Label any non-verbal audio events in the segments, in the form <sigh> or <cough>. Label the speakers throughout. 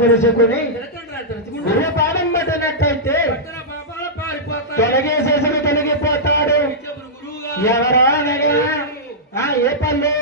Speaker 1: గురు పాదం పట్టినట్టయితే తొలగేసేసుకు తొలగిపోతాడు. ఎవరో అనగా? ఏ పళ్ళు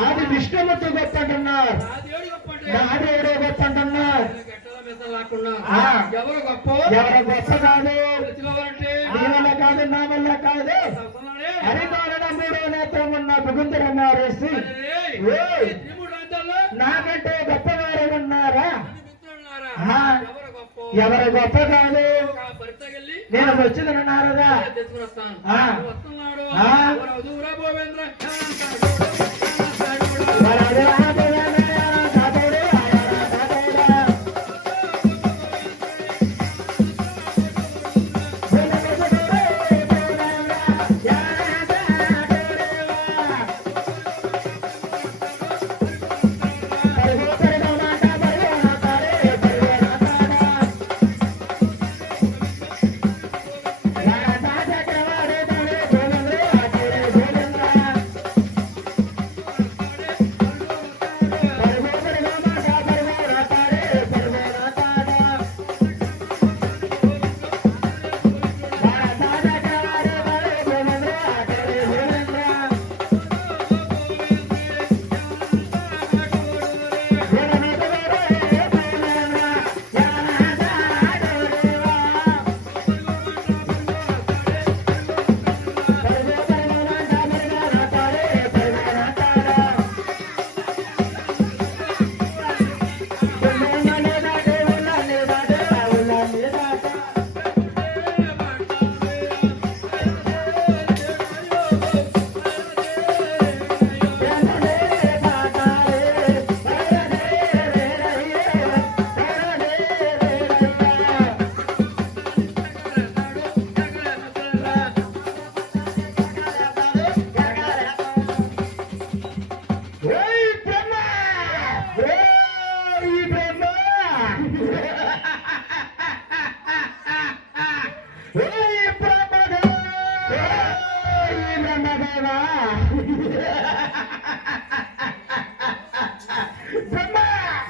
Speaker 1: ఆది విష్ణుమూర్తి గొప్ప అంటున్నారు నాదేవుడే గొప్ప అంటున్నారు.
Speaker 2: ఎవరు గొప్ప?
Speaker 1: ఎవరు గొప్ప కాదు నీ వల్ల కాదు నా వల్ల కాదు. హరికారణ మూడో నేత్రం ఉన్న
Speaker 2: రాజ్యాల్లో
Speaker 1: నాకంటే గొప్పవారు ఉన్నారా.
Speaker 2: ఎవరు గొప్ప?
Speaker 1: ఎవరు గొప్ప కాదు? నేను వచ్చింది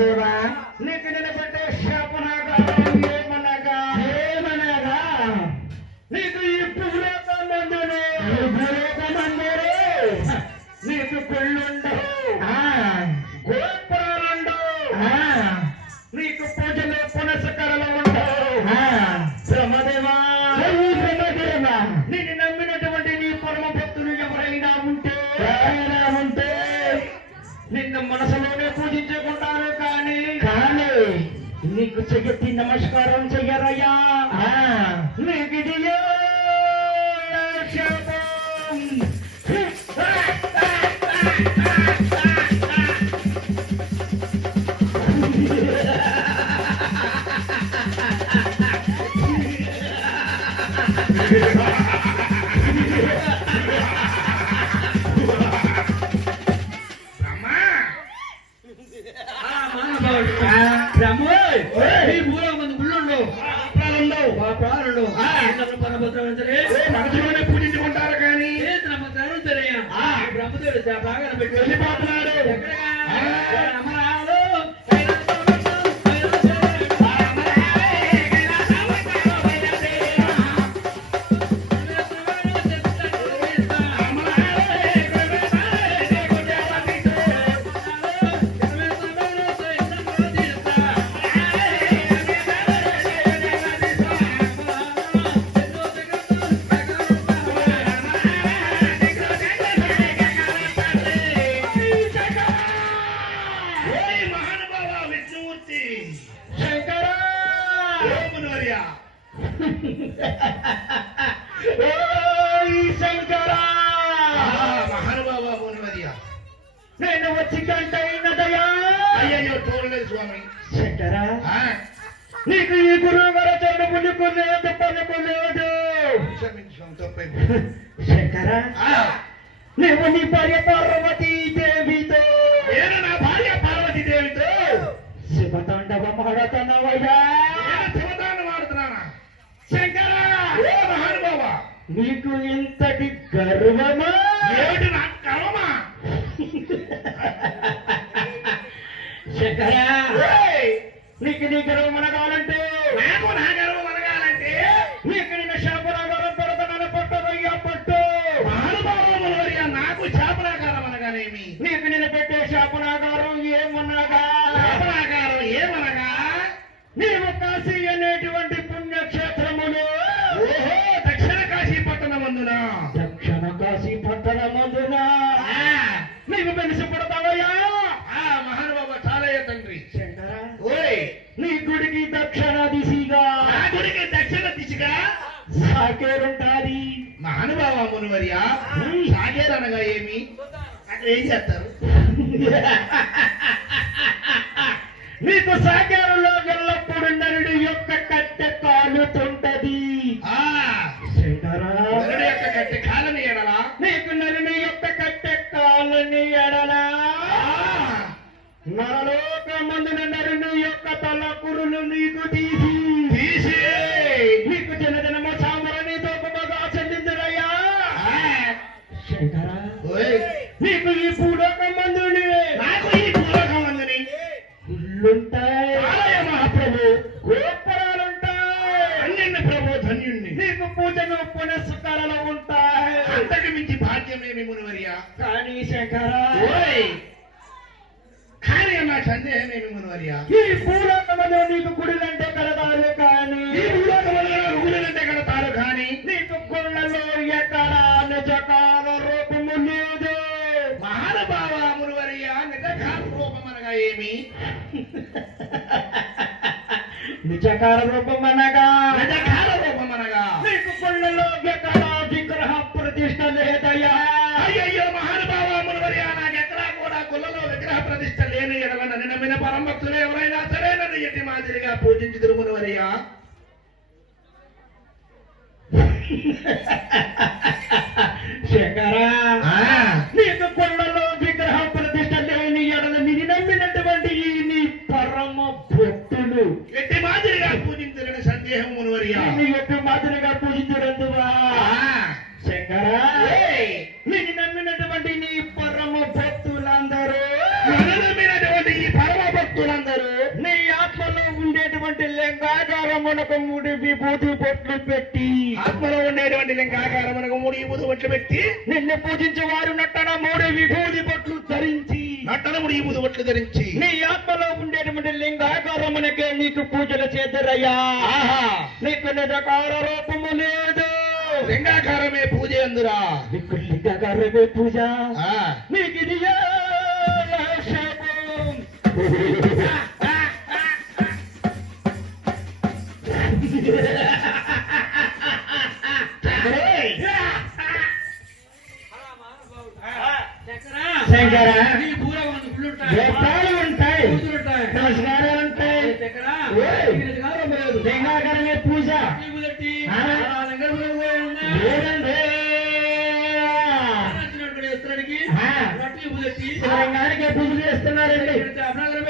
Speaker 2: Madhura. పూజించుకుంటారు కానీ
Speaker 1: చేతుల పత్రాలు తెరయ్య.
Speaker 2: ఆ.
Speaker 1: బ్రహ్మదేవుడు బాగా
Speaker 3: చూడలేదు స్వామి?
Speaker 2: శంకరా నీకు ఈ గురువు గారు పలుకులేదు పలుకులేదు
Speaker 3: క్షమించు స్వామి, తప్పైంది.
Speaker 2: శంకరా
Speaker 3: ఆ,
Speaker 2: నీవు నీ భార్య పార్వతీ దేవితో
Speaker 3: నేను నా భార్య పార్వతీ దేవితో
Speaker 2: శివతాండవం ఆడుతున్నావయ్యా
Speaker 3: నేను శివదానం వాడుతున్నానా
Speaker 2: శంకరా
Speaker 3: మహానుభావ?
Speaker 2: నీకు ఇంతటి గర్వమా?
Speaker 3: ఏమిటి నా కర్మమా? <laughs>
Speaker 2: శంకరా
Speaker 3: ఓయ్,
Speaker 2: నీకు నీ
Speaker 3: మహానుభావ మునివర్య సాగేరనగా ఏమి? అక్కడ ఏం చేస్తారు? <laughs>
Speaker 2: నీకు సాకేరులో ఎల్లప్పుడు నరుడు యొక్క కట్టె కాలుతుంటది.
Speaker 3: నరుడి యొక్క కట్టె కాలని ఎడలా?
Speaker 2: నీకు నరుని యొక్క కట్టె కాలని ఎడలా? నరలోకమందున నరుని యొక్క తల కురులు నీకు తీసి నీకు పూజలు పునస్కారాలు ఉంటాయి.
Speaker 3: అంతటి మించి భాగ్యమేమి మునివర్య?
Speaker 2: కానీ శంకరా
Speaker 3: కానీ నా సందేహం ఏమి మునివర్య?
Speaker 2: ఈ భూలోకమందు నీకు గుడిలంటే కలదారు కానీ
Speaker 3: ఈ భూలోకములో గురులంటే కడతారు కానీ
Speaker 2: నీకు గుళ్ళలో ఎక్కడ నిజకాల రూపము లేదు.
Speaker 3: మహానుభావ మునివర్య నిజకాల రూపం అనగా ఏమి?
Speaker 2: నిజకాల రూపం అనగా
Speaker 3: నిజకాల
Speaker 2: లేదయ్యా
Speaker 3: అయ్యయ్యో మహానుభావ మునివర్య నాకెక్కడా కూడా గుళ్ళలో విగ్రహ ప్రతిష్ట లేని ఎడల నన్ను నమ్మిన పరమ భక్తులు ఎవరైనా సరే నన్ను ఎట్టి మాదిరిగా పూజించుదురు మునివర్య
Speaker 2: శంకరా. నీకు గుళ్ళలో విగ్రహ ప్రతిష్ట లేని ఎడల నిన్ను నమ్మినటువంటి ఈ నీ పరమ భక్తులు.
Speaker 3: ఎట్టి మాదిరిగా పూజించరని సందేహం మునివర్య
Speaker 2: ఎట్టు మాదిరిగా మూడు విభూతి బొట్లు పెట్టి
Speaker 3: ఆత్మలో ఉండేటువంటి లింగాకారమునకు మూడు బుధు బొట్లు పెట్టి
Speaker 2: నిన్ను పూజించే వారు నట్టన మూడు విభూది బొట్లు ధరించి
Speaker 3: నట్టన మూడు బుధు బొట్లు ధరించి
Speaker 2: నీ ఆత్మలో ఉండేటువంటి లింగాకారమునకే నీకు పూజలు చేద్దరయ్యా నీకు నిజకార రూపము లేదు.
Speaker 3: లింగాకారమే పూజ ఎందురా?
Speaker 2: నీకు లింగాకారమే పూజ. నీకు ఇది <laughs> లేదండి
Speaker 1: నచ్చినట్టు చేస్తున్నాడికి
Speaker 2: ఆ.
Speaker 1: రొట్టె బుద్ధి
Speaker 2: శివలింగానికి పూజలు చేస్తున్నారండి.
Speaker 1: అభినందన